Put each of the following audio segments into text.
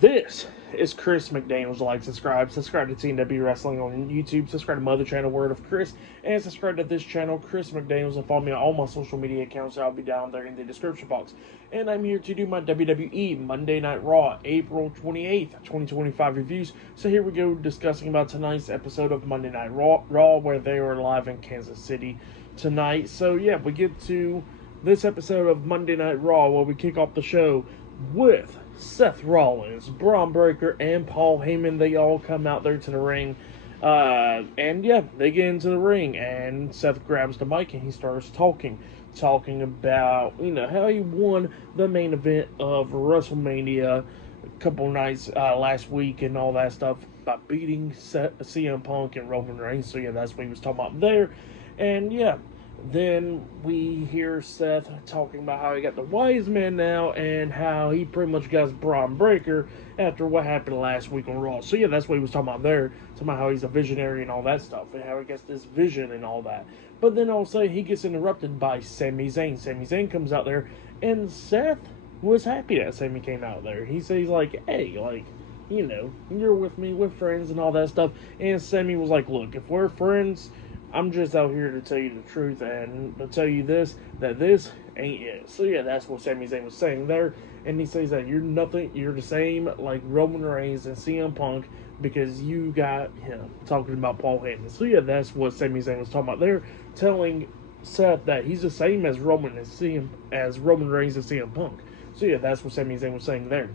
This is Chris McDaniels. Like, subscribe to TNW Wrestling on YouTube, subscribe to my other channel, Word of Chris, and subscribe to this channel, Chris McDaniels, and follow me on all my social media accounts. I'll be down there in the description box. And I'm here to do my WWE Monday Night Raw, April 28th, 2025 reviews. So here we go, discussing about tonight's episode of Monday Night Raw, where they are live in Kansas City tonight. So yeah, we get to this episode of Monday Night Raw, where we kick off the show with Seth Rollins, Bron Breakker, and Paul Heyman. They all come out there to the ring. And yeah, they get into the ring, and Seth grabs the mic and he starts talking about, how he won the main event of WrestleMania a couple nights last week and all that stuff by beating CM Punk and Roman Reigns. So yeah, that's what he was talking about there. And yeah, then we hear Seth talking about how he got the wise man now and how he pretty much got Bron Breakker after what happened last week on Raw. So yeah, that's what he was talking about there. Talking about how he's a visionary and all that stuff and how he gets this vision and all that. But then also he gets interrupted by Sami Zayn. Sami Zayn comes out there and Seth was happy that Sami came out there. He says like, hey, like, you're with me, with friends and all that stuff. And Sami was like, look, if we're friends, I'm just out here to tell you the truth and to tell you that this ain't it. So yeah, that's what Sami Zayn was saying there. And he says that you're the same like Roman Reigns and CM Punk because you got him talking about Paul Heyman. So yeah, that's what Sami Zayn was talking about there, telling Seth that he's the same as Roman Reigns and CM Punk. So yeah, that's what Sami Zayn was saying there.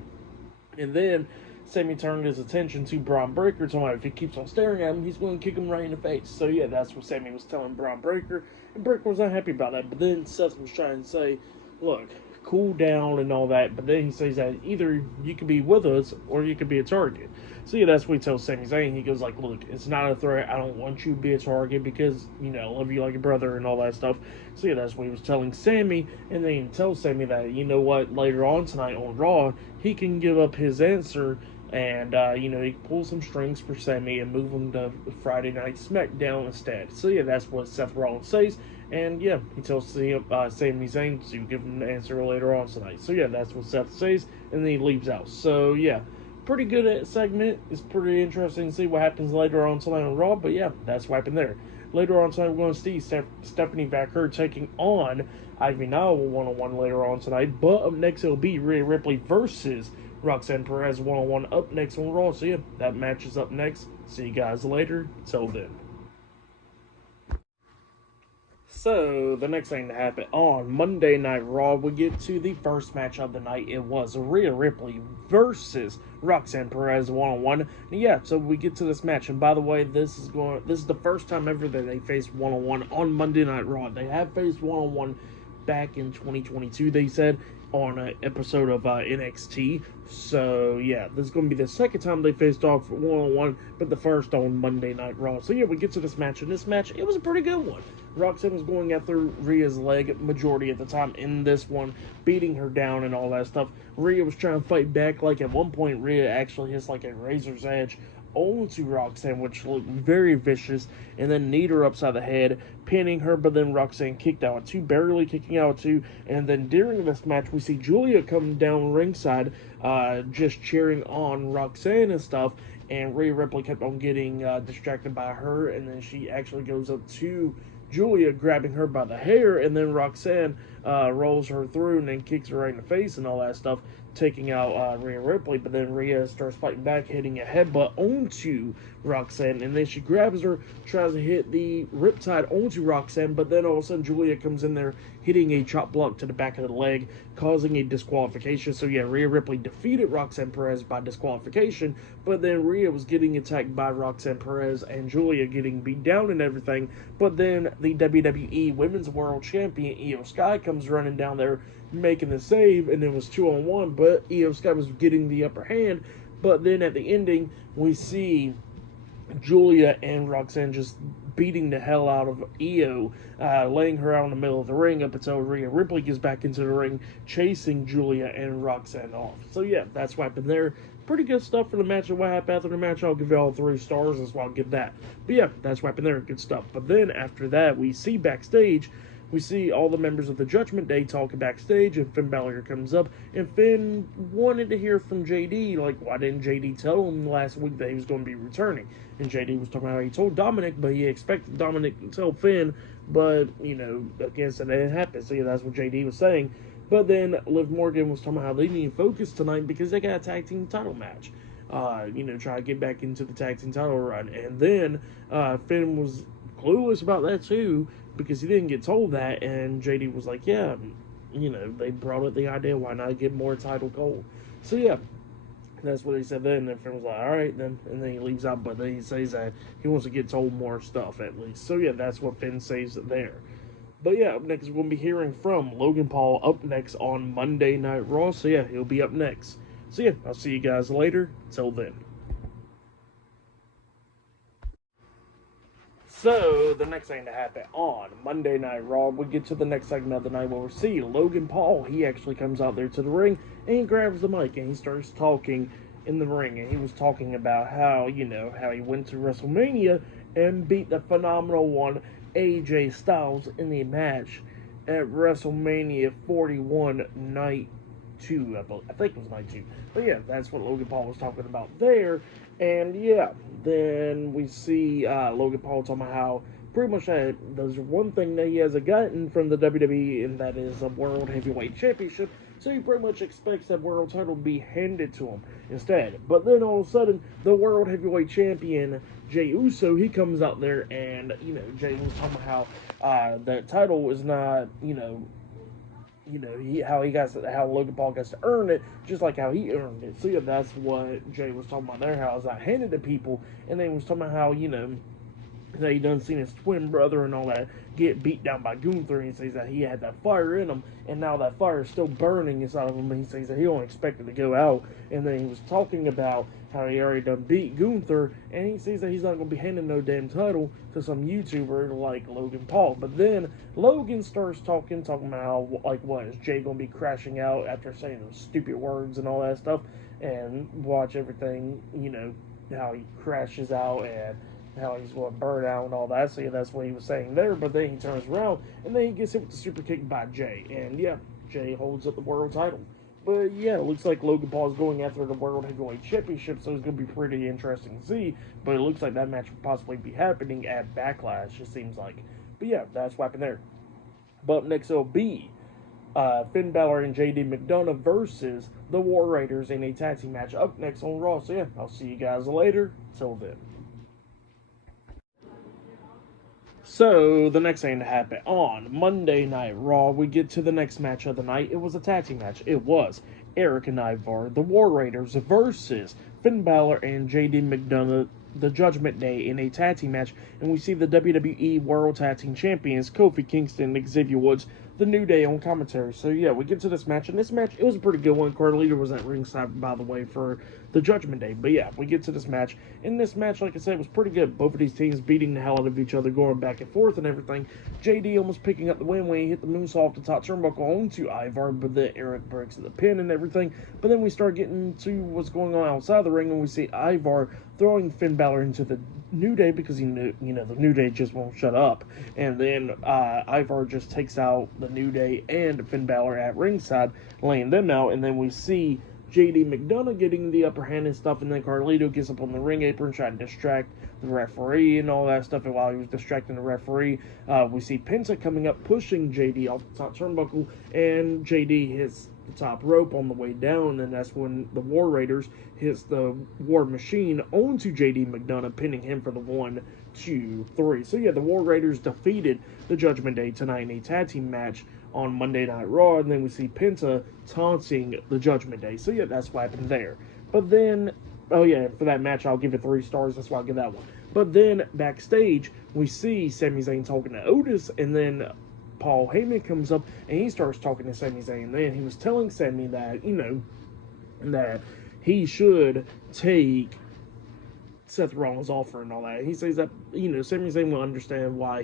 And then Sami turned his attention to Bron Breakker, telling him if he keeps on staring at him, he's going to kick him right in the face. So yeah, that's what Sami was telling Bron Breakker, and Breakker was not happy about that. But then Seth was trying to say, look, cool down and all that. But then he says that either you could be with us or you could be a target. So yeah, that's what he tells Sami Zayn. He goes like, look, it's not a threat. I don't want you to be a target because, I love you like a brother and all that stuff. So yeah, that's what he was telling Sami. And then he tells Sami that, you know what, later on tonight on Raw, he can give up his answer. And, he can pull some strings for Sami and move him to Friday Night SmackDown instead. So, yeah, that's what Seth Rollins says. And, yeah, he tells Sami Zayn to give him the answer later on tonight. So, yeah, that's what Seth says. And then he leaves out. So, yeah, pretty good segment. It's pretty interesting to see what happens later on tonight on Raw. But, yeah, that's what happened there. Later on tonight, we're going to see Stephanie Vaquer taking on Ivy Nile one-on-one later on tonight. But up next, it'll be Rhea Ripley versus Roxanne Perez one-on-one up next on Raw. So yeah, that match is up next. See you guys later. Till then. So, the next thing to happen on Monday Night Raw, we get to the first match of the night. It was Rhea Ripley versus Roxanne Perez one-on-one. Yeah, so we get to this match. And by the way, this is the first time ever that they faced one-on-one on Monday Night Raw. They have faced one-on-one back in 2022, they said, on an episode of NXT. So yeah, this is going to be the second time they faced off one-on-one, but the first on Monday Night Raw. So yeah, we get to this match, and this match, it was a pretty good one. Roxanne was going after Rhea's leg majority of the time in this one, beating her down and all that stuff. Rhea was trying to fight back. Like at one point, Rhea actually hits like a razor's edge onto Roxanne, which looked very vicious, and then kneed her upside the head, pinning her, but then Roxanne kicked out at two, barely kicking out at two, and then during this match, we see Julia come down ringside, just cheering on Roxanne and stuff, and Rhea Ripley kept on getting distracted by her, and then she actually goes up to Julia, grabbing her by the hair, and then Roxanne rolls her through and then kicks her right in the face and all that stuff, taking out Rhea Ripley. But then Rhea starts fighting back, hitting a headbutt onto Roxanne, and then she grabs her, tries to hit the riptide onto Roxanne, but then all of a sudden Julia comes in there, hitting a chop block to the back of the leg, causing a disqualification. So yeah, Rhea Ripley defeated Roxanne Perez by disqualification, but then Rhea was getting attacked by Roxanne Perez and Julia getting beat down and everything. But then the WWE Women's World Champion Io Sky comes running down there, making the save, and it was 2-on-1, but Io Sky was getting the upper hand. But then at the ending, we see Julia and Roxanne just beating the hell out of Io, laying her out in the middle of the ring up until Rhea Ripley gets back into the ring, chasing Julia and Roxanne off. So yeah, that's what happened there. Pretty good stuff for the match. And what happened after the match, I'll give you all 3 stars, as well. I'll give that. But yeah, that's what happened there. Good stuff. But then after that, we see backstage we see all the members of the Judgment Day talking backstage, and Finn Balor comes up, and Finn wanted to hear from JD, like, why didn't JD tell him last week that he was going to be returning? And JD was talking about how he told Dominic, but he expected Dominic to tell Finn, but, you know, I guess it didn't happen. So yeah, that's what JD was saying. But then Liv Morgan was talking about how they need to focus tonight because they got a tag team title match. You know, try to get back into the tag team title run. And then Finn was clueless about that too, because he didn't get told that. And JD was like, yeah, you know, they brought up the idea, why not get more title gold? So yeah, that's what he said then. And Finn was like, all right then. And then he leaves out, but then he says that he wants to get told more stuff at least. So yeah, that's what Finn says there. But yeah, up next we're going to be hearing from Logan Paul up next on Monday Night Raw. So yeah, he'll be up next. So yeah, I'll see you guys later. Till then. So, the next thing to happen on Monday Night Raw, we get to the next segment of the night where we see Logan Paul. He actually comes out there to the ring, and he grabs the mic, and he starts talking in the ring. And he was talking about how, you know, how he went to WrestleMania and beat the phenomenal one, AJ Styles, in the match at WrestleMania 41 Night 2. I think it was Night 2. But yeah, that's what Logan Paul was talking about there. And yeah, then we see Logan Paul talking about how pretty much there's one thing that he hasn't gotten from the WWE, and that is a World Heavyweight Championship. So he pretty much expects that world title to be handed to him instead. But then all of a sudden, the World Heavyweight Champion, Jey Uso, he comes out there, and, you know, Jey was talking about how the title is not, how Logan Paul gets to earn it, just like how he earned it. So yeah, that's what Jey was talking about there, how it's not handed to people, and then he was talking about how, you know, that he done seen his twin brother and all that get beat down by Gunther, and he says that he had that fire in him, and now that fire is still burning inside of him, and he says that he don't expect it to go out. And then he was talking about how he already done beat Gunther, and he says that he's not going to be handing no damn title to some YouTuber like Logan Paul. But then Logan starts talking about how, like, what, is Jey going to be crashing out after saying those stupid words and all that stuff, and watch everything, you know, how he crashes out and how he's going to burn out and all that. So yeah, that's what he was saying there. But then he turns around, and then he gets hit with the super kick by Jey. And yeah, Jey holds up the world title. But yeah, it looks like Logan Paul is going after the World Heavyweight Championship, so it's going to be pretty interesting to see. But it looks like that match will possibly be happening at Backlash, it seems like. But yeah, that's what happened there. But up next it'll be Finn Balor and JD McDonough versus the War Raiders in a tag team match up next on Raw. So yeah, I'll see you guys later. Till then. So, the next thing to happen on Monday Night Raw, we get to the next match of the night. It was a tag team match. It was Eric and Ivar, the War Raiders, versus Finn Balor and JD McDonough, the Judgment Day, in a tag team match. And we see the WWE World Tag Team Champions, Kofi Kingston and Xavier Woods, the New Day, on commentary. So yeah, we get to this match, and this match, it was a pretty good one. Carlito was at ringside, by the way, for the Judgment Day. But yeah, we get to this match, and this match, like I said, was pretty good. Both of these teams beating the hell out of each other, going back and forth and everything. JD almost picking up the win when he hit the moonsault off the top turnbuckle onto Ivar, but then Eric breaks the pin and everything. But then we start getting to what's going on outside the ring, and we see Ivar throwing Finn Balor into the New Day because he knew, you know, the New Day just won't shut up. And then Ivar just takes out the New Day and Finn Balor at ringside, laying them out. And then we see JD McDonough getting the upper hand and stuff, and then Carlito gets up on the ring apron trying to distract the referee and all that stuff. And while he was distracting the referee, we see Penta coming up, pushing JD off the top turnbuckle, and JD hits the top rope on the way down, and that's when the War Raiders hits the War Machine onto JD McDonough, pinning him for the 1, 2, 3. So yeah, the War Raiders defeated the Judgment Day tonight in a tag team match on Monday Night Raw, and then we see Penta taunting the Judgment Day. So yeah, that's what happened there. But then, oh yeah, for that match, I'll give it 3 stars. That's why I'll give that one. But then, backstage, we see Sami Zayn talking to Otis, and then Paul Heyman comes up, and he starts talking to Sami Zayn. And then he was telling Sami that, you know, that he should take Seth Rollins' offer and all that. He says that, you know, Sami Zayn will understand why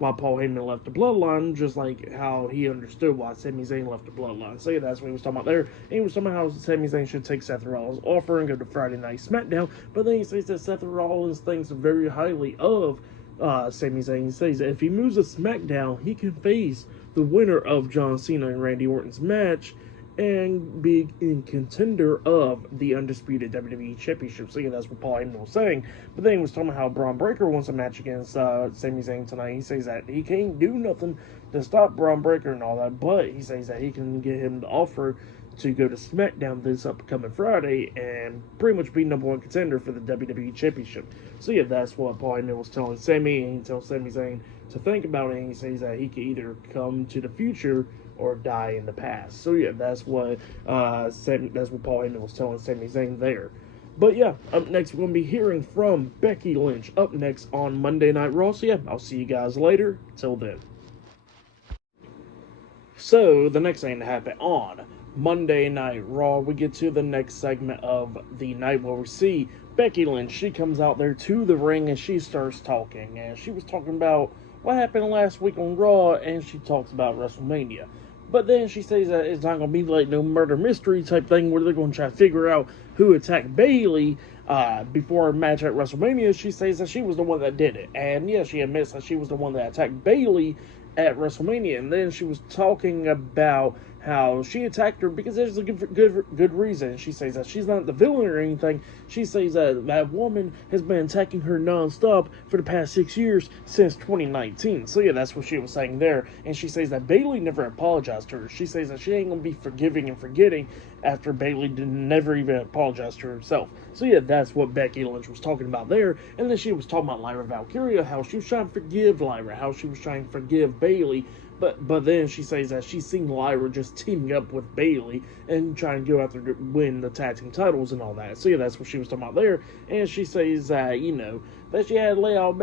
Paul Heyman left the bloodline, just like how he understood why Sami Zayn left the bloodline. So yeah, that's what he was talking about there. And he was talking about how Sami Zayn should take Seth Rollins' offer and go to Friday Night SmackDown. But then he says that Seth Rollins thinks very highly of Sami Zayn says that if he moves to SmackDown, he can face the winner of John Cena and Randy Orton's match and be in contender of the undisputed WWE Championship. So yeah, that's what Paul Heyman was saying. But then he was talking about how Braun Breaker wants a match against Sami Zayn tonight. He says that he can't do nothing to stop Braun Breaker and all that, but he says that he can get him the offer to go to SmackDown this upcoming Friday and pretty much be number one contender for the WWE Championship. So yeah, that's what Paul Heyman was telling Sami, and he tells Sami Zayn to think about it, and he says that he can either come to the future or die in the past. So yeah, that's what Paul Heyman was telling Sami Zayn there. But yeah, up next we're going to be hearing from Becky Lynch up next on Monday Night Raw. So yeah, I'll see you guys later. Till then. So the next thing to happen on Monday Night Raw, we get to the next segment of the night where we see Becky Lynch. She comes out there to the ring and she starts talking, and she was talking about what happened last week on Raw, and she talks about WrestleMania. But then she says that it's not going to be like no murder mystery type thing where they're going to try to figure out who attacked Bayley before a match at WrestleMania. She says that she was the one that did it. And yeah, she admits that she was the one that attacked Bayley at WrestleMania. And then she was talking about how she attacked her because there's a good reason. She says that she's not the villain or anything. She says that that woman has been attacking her nonstop for the past 6 years since 2019. So yeah, that's what she was saying there. And she says that Bayley never apologized to her. She says that she ain't gonna be forgiving and forgetting after Bayley never even apologized to herself. So yeah, that's what Becky Lynch was talking about there. And then she was talking about Lyra Valkyria, how she was trying to forgive Lyra, how she was trying to forgive Bayley. But then she says that she's seen Lyra just teaming up with Bayley and trying to go after to win the tag team titles and all that. So yeah, that's what she was talking about there. And she says that, that she had to lay out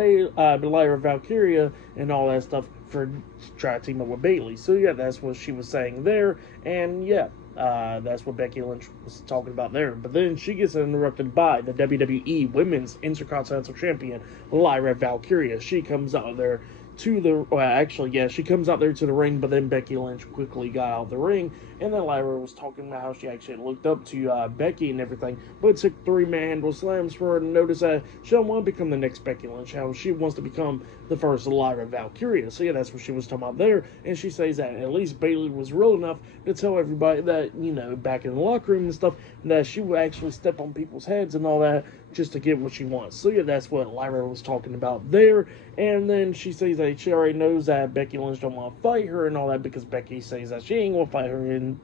Lyra Valkyria and all that stuff for try to team up with Bayley. So yeah, that's what she was saying there. And yeah, that's what Becky Lynch was talking about there. But then she gets interrupted by the WWE Women's Intercontinental Champion, Lyra Valkyria. She comes out there she comes out there to the ring, but then Becky Lynch quickly got out of the ring, and then Lyra was talking about how she actually looked up to Becky and everything, but it took 3 manhandle slams for her to notice that she don't want to become the next Becky Lynch, how she wants to become the first Lyra Valkyria. So yeah, that's what she was talking about there, and she says that at least Bayley was real enough to tell everybody that, back in the locker room and stuff, that she would actually step on people's heads and all that just to get what she wants. So yeah, that's what Lyra was talking about there. And then she says that she already knows that Becky Lynch don't want to fight her and all that because Becky says that she ain't going to fight her in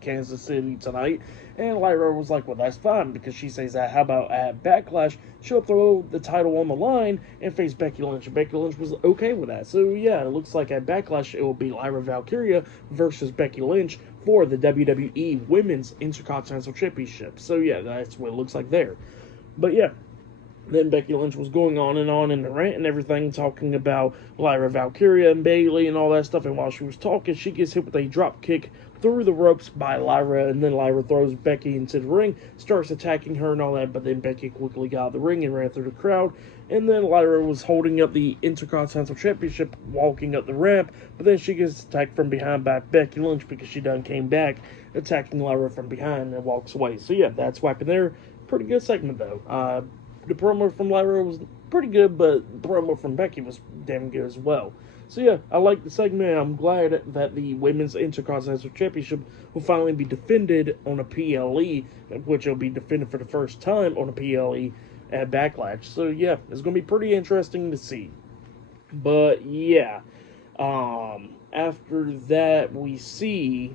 Kansas City tonight. And Lyra was like, well, that's fine, because she says that how about at Backlash, she'll throw the title on the line and face Becky Lynch. And Becky Lynch was okay with that. So yeah, it looks like at Backlash it will be Lyra Valkyria versus Becky Lynch for the WWE Women's Intercontinental Championship. So yeah, that's what it looks like there. But yeah, then Becky Lynch was going on in the rant and everything, talking about Lyra Valkyria and Bayley and all that stuff. And while she was talking, she gets hit with a drop kick through the ropes by Lyra, and then Lyra throws Becky into the ring, starts attacking her and all that. But then Becky quickly got out of the ring and ran through the crowd. And then Lyra was holding up the Intercontinental Championship, walking up the ramp. But then she gets attacked from behind by Becky Lynch because she done came back, attacking Lyra from behind and walks away. So yeah, that's what happened there. Pretty good segment though. The promo from Lyra was pretty good, but the promo from Becky was damn good as well. So yeah, I like the segment. I'm glad that the Women's Intercontinental Championship will finally be defended on a PLE, which will be defended for the first time on a PLE at Backlash. So yeah, it's going to be pretty interesting to see. But yeah, after that we see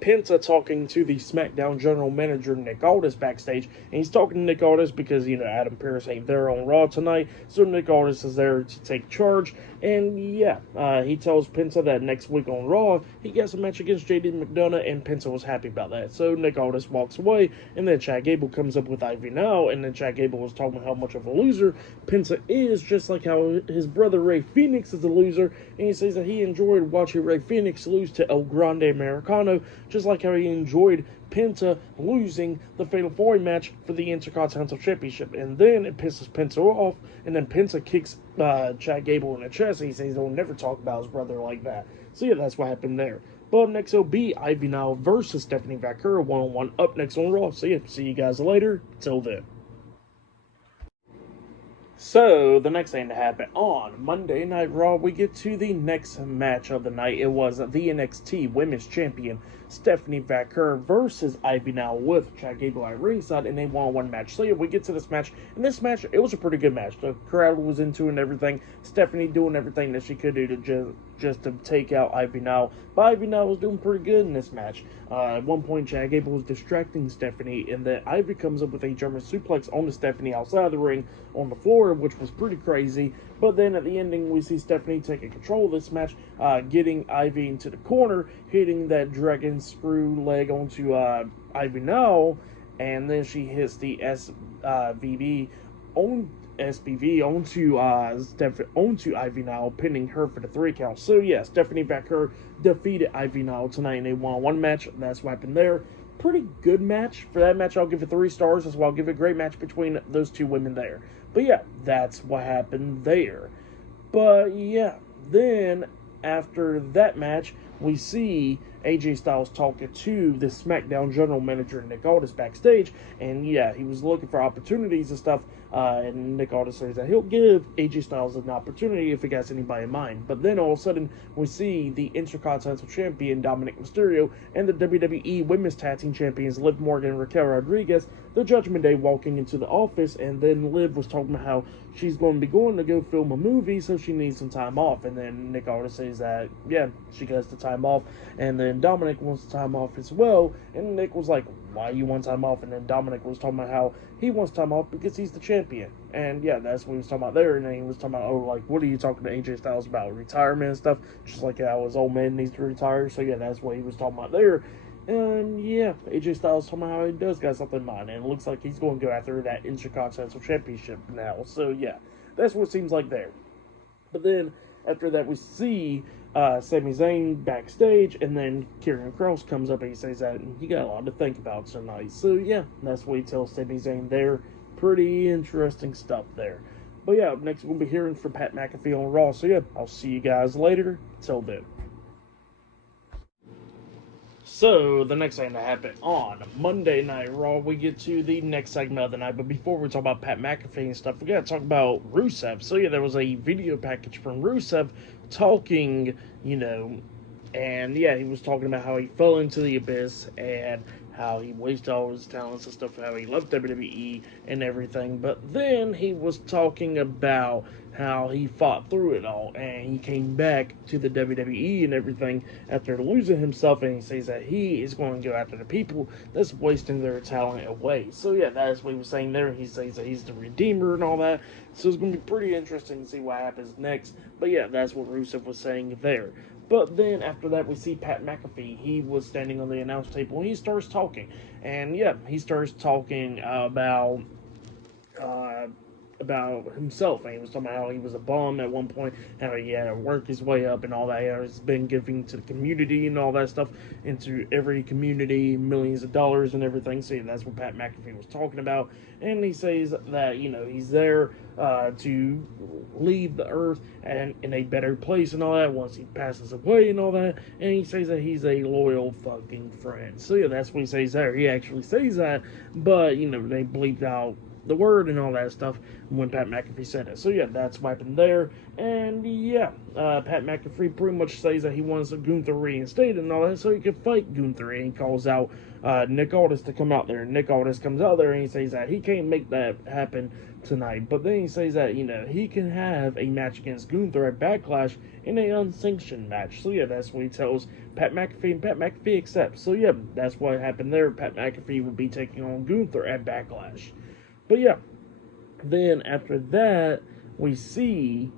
Penta talking to the SmackDown General Manager Nick Aldis backstage, and he's talking to Nick Aldis because Adam Pearce ain't there on Raw tonight, so Nick Aldis is there to take charge. And yeah, he tells Penta that next week on Raw he gets a match against JD McDonough, and Penta was happy about that. So Nick Aldis walks away, and then Chad Gable comes up with Ivy Now, and then Chad Gable was talking about how much of a loser Penta is, just like how his brother Ray Phoenix is a loser, and he says that he enjoyed watching Ray Phoenix lose to El Grande Americano, just like how he enjoyed Penta losing the Fatal 4 match for the Intercontinental Championship. And then it pisses Penta off, and then Penta kicks Chad Gable in the chest, and he says he'll never talk about his brother like that. So yeah, that's what happened there. But next will be Ivy Now versus Stephanie Vaquero 1-on-1 up next on Raw. So yeah, see you guys later. Till then. So, the next thing to happen on Monday Night Raw, we get to the next match of the night. It was the NXT Women's Champion, Stephanie Vaquer versus Ivy Now with Chad Gable at ringside in a one-on-one match. So, yeah, we get to this match. And this match, it was a pretty good match. The crowd was into it and everything. Stephanie doing everything that she could do to just to take out Ivy Now. But Ivy Now was doing pretty good in this match. At one point, Chad Gable was distracting Stephanie, and then Ivy comes up with a German suplex on the Stephanie outside of the ring on the floor, which was pretty crazy. But then at the ending, we see Stephanie taking control of this match, getting Ivy into the corner, hitting that dragon screw leg onto Ivy Now, and then she hits the SPV onto Ivy Now, pinning her for the 3 count. So yeah, Stephanie Vaquer defeated Ivy Now tonight in a one-on-one match. That's what happened there. Pretty good match. For that match, I'll give it 3 stars as well. I'll give it a great match between those two women there. But yeah, that's what happened there. But yeah, then after that match, we see AJ Styles talking to the SmackDown general manager Nick Aldis backstage, and yeah, he was looking for opportunities and stuff. And Nick Aldis says that he'll give AJ Styles an opportunity if he got anybody in mind. But then all of a sudden, we see the Intercontinental Champion Dominic Mysterio and the WWE Women's Tag Team Champions Liv Morgan and Raquel Rodriguez, the Judgment Day, walking into the office, and then Liv was talking about how she's going to be going to go film a movie, so she needs some time off. And then Nick Aldis says that, yeah, she gets the time off, and then Dominic wants time off as well. And Nick was like, why you want time off? And then Dominic was talking about how he wants time off because he's the champion. And yeah, that's what he was talking about there. And then he was talking about, oh, like, what are you talking to AJ Styles about? Retirement and stuff? Just like how his old man needs to retire. So yeah, that's what he was talking about there. And yeah, AJ Styles talking about how he does got something in mind. And it looks like he's going to go after that Intercontinental Championship now. So yeah, that's what it seems like there. But then after that, we see Sami Zayn backstage, and then Karrion Kross comes up and he says that he got a lot to think about tonight. So yeah, that's what he tells Sami Zayn there. Pretty interesting stuff there. But yeah, up next we'll be hearing from Pat McAfee on Raw. So yeah, I'll see you guys later. Till then. So, the next thing that happened on Monday Night Raw, we get to the next segment of the night. But before we talk about Pat McAfee and stuff, we gotta talk about Rusev. So, yeah, there was a video package from Rusev talking, and yeah, he was talking about how he fell into the abyss and how he wasted all his talents and stuff, how he left WWE and everything. But then he was talking about how he fought through it all and he came back to the WWE and everything after losing himself, and he says that he is going to go after the people that's wasting their talent away. So yeah, that's what he was saying there. He says that he's the Redeemer and all that. So it's going to be pretty interesting to see what happens next. But yeah, that's what Rusev was saying there. But then after that, we see Pat McAfee. He was standing on the announce table and he starts talking. And yeah, he starts talking about himself, and he was talking about how he was a bum at one point, how he had to work his way up and all that. He's been giving to the community and all that stuff, into every community, millions of dollars and everything. So yeah, that's what Pat McAfee was talking about. And he says that, he's there to leave the earth and in a better place and all that once he passes away and all that. And he says that he's a loyal fucking friend. So yeah, that's what he says there. He actually says that, but they bleeped out the word and all that stuff when Pat McAfee said it. So yeah, that's what happened there. And yeah, Pat McAfee pretty much says that he wants Gunther reinstated and all that so he can fight Gunther, and he calls out Nick Aldis to come out there. Nick Aldis comes out there and he says that he can't make that happen tonight, but then he says that he can have a match against Gunther at Backlash in an unsanctioned match. So yeah, that's what he tells Pat McAfee, and Pat McAfee accepts. So yeah, that's what happened there. Pat McAfee will be taking on Gunther at Backlash. But yeah, then after that, we see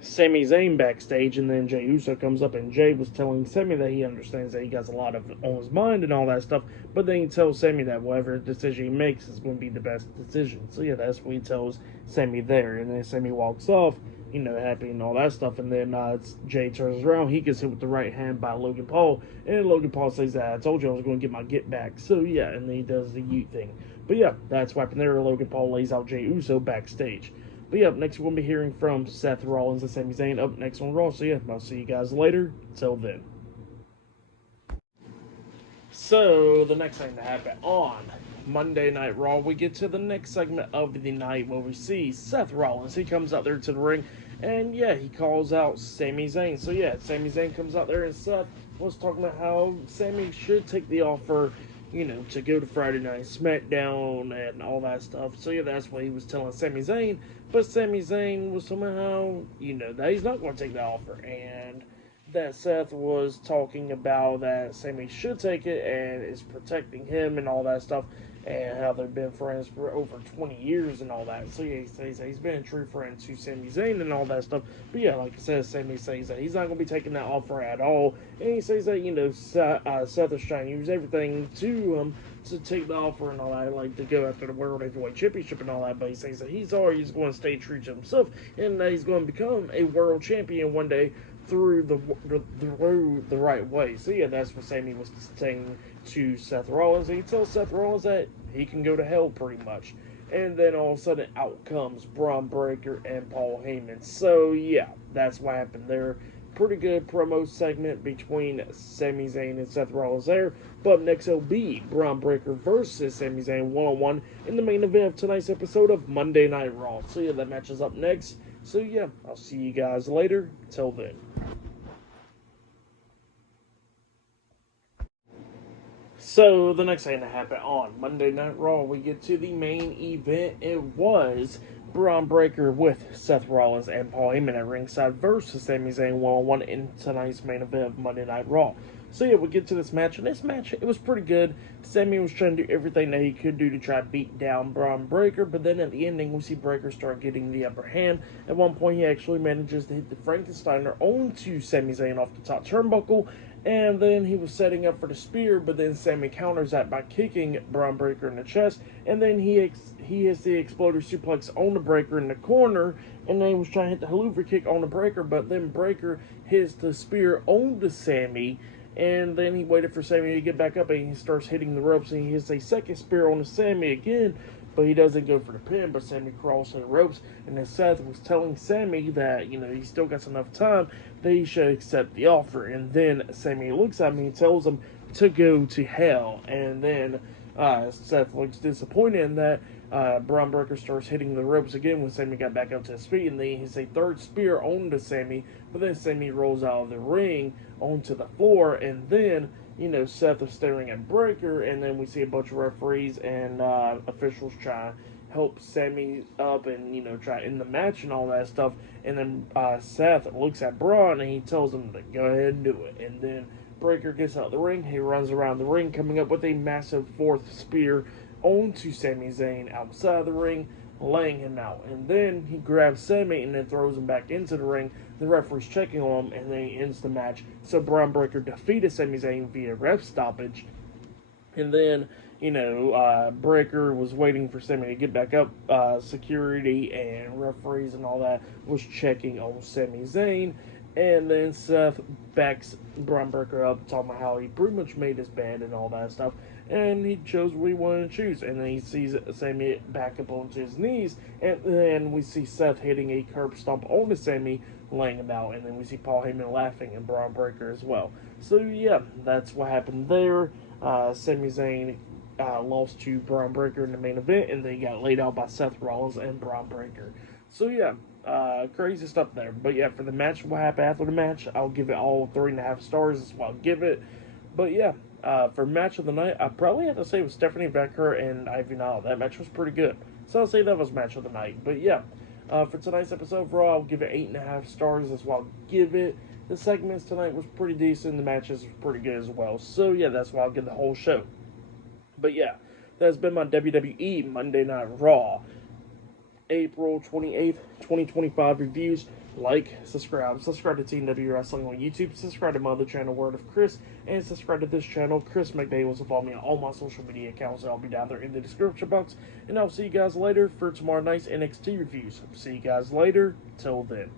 Sami Zayn backstage, and then Jey Uso comes up, and Jey was telling Sami that he understands that he got a lot of on his mind and all that stuff, but then he tells Sami that whatever decision he makes is going to be the best decision. So yeah, that's what he tells Sami there, and then Sami walks off, happy and all that stuff, and then Jey turns around, he gets hit with the right hand by Logan Paul, and Logan Paul says that I told you I was going to get my get back. So yeah, and then he does the yeet thing. But yeah, that's what happened there. Logan Paul lays out Jey Uso backstage. But yeah, up next we're going to be hearing from Seth Rollins and Sami Zayn up next on Raw. So yeah, I'll see you guys later. Till then. So, the next thing to happen on Monday Night Raw, we get to the next segment of the night where we see Seth Rollins. He comes out there to the ring, and yeah, he calls out Sami Zayn. So yeah, Sami Zayn comes out there, and Seth was talking about how Sami should take the offer, to go to Friday Night SmackDown and all that stuff. So yeah, that's what he was telling Sami Zayn. But Sami Zayn was somehow, that he's not going to take the offer, and that Seth was talking about that Sami should take it and is protecting him and all that stuff, and how they've been friends for over 20 years and all that. So yeah, he says that he's been a true friend to Sami Zayn and all that stuff. But yeah, like I said, Sami says that he's not going to be taking that offer at all, and he says that Seth is trying to use everything to take the offer and all that, like to go after the World Heavyweight Championship and all that. But he says that he's always going to stay true to himself, and that he's going to become a world champion one day through the right way. So yeah, that's what Sami was saying to Seth Rollins. And he tells Seth Rollins that he can go to hell pretty much. And then all of a sudden out comes Bron Breakker and Paul Heyman. So yeah, that's what happened there. Pretty good promo segment between Sami Zayn and Seth Rollins there. But next it'll be Bron Breakker versus Sami Zayn one-on-one in the main event of tonight's episode of Monday Night Raw. So yeah, that match is up next. So yeah, I'll see you guys later. Till then. So the next thing that happened on Monday Night Raw, we get to the main event. It was Bron Breakker with Seth Rollins and Paul Heyman at ringside versus Sami Zayn one-on-one in tonight's main event of Monday Night Raw. So yeah, we get to this match, and this match, it was pretty good. Sami was trying to do everything that he could do to try to beat down Bron Breakker, but then at the ending, we see Breakker start getting the upper hand. At one point, he actually manages to hit the Frankensteiner onto Sami Zayn off the top turnbuckle, and then he was setting up for the spear, but then Sami counters that by kicking Bron Breakker in the chest, and then he hits the exploder suplex on the Breakker in the corner, and then he was trying to hit the Hoover kick on the Breakker, but then Breakker hits the spear on the Sami, and then he waited for Sami to get back up, and he starts hitting the ropes, and he hits a second spear on the Sami again, but he doesn't go for the pin, but Sami crawls to the ropes, and then Seth was telling Sami that, he still got enough time, that he should accept the offer, and then Sami looks at me and tells him to go to hell, and then Seth looks disappointed in that. Bron Breakker starts hitting the ropes again when Sami got back up to his feet, and then he hits a third spear onto Sami, but then Sami rolls out of the ring onto the floor, and then, Seth is staring at Breakker, and then we see a bunch of referees and officials try to help Sami up and, try to end the match and all that stuff, and then Seth looks at Bron, and he tells him to go ahead and do it, and then Breakker gets out of the ring, he runs around the ring, coming up with a massive fourth spear onto Sami Zayn outside the ring, laying him out. And then he grabs Sami and then throws him back into the ring. The referee's checking on him, and then he ends the match. So Bron Breakker defeated Sami Zayn via ref stoppage. And then, Breakker was waiting for Sami to get back up. Security and referees and all that was checking on Sami Zayn. And then Seth backs Bron Breakker up, talking about how he pretty much made his bed and all that stuff. And he chose what he wanted to choose. And then he sees Sami back up onto his knees. And then we see Seth hitting a curb stomp onto Sami, laying him out. And then we see Paul Heyman laughing and Bron Breakker as well. So yeah, that's what happened there. Sami Zayn lost to Bron Breakker in the main event. And then he got laid out by Seth Rollins and Bron Breakker. So yeah, crazy stuff there. But yeah, for the match, what happened after the match, I'll give it all 3.5 stars. That's what I'll give it. But yeah, for match of the night, I probably have to say it was Stephanie Becker and Ivy Nile. That match was pretty good. So I'll say that was match of the night. But yeah, for tonight's episode of Raw, I'll give it 8.5 stars. That's what I'll give it. The segments tonight was pretty decent. The matches were pretty good as well. So yeah, that's why I'll give the whole show. But yeah, that's been my WWE Monday Night Raw April 28th, 2025 reviews. Like, subscribe to Team W Wrestling on YouTube, subscribe to my other channel, Word of Chris, and subscribe to this channel, Chris McDaniels, and follow me on all my social media accounts. I'll be down there in the description box, and I'll see you guys later for tomorrow night's NXT reviews. See you guys later. Till then.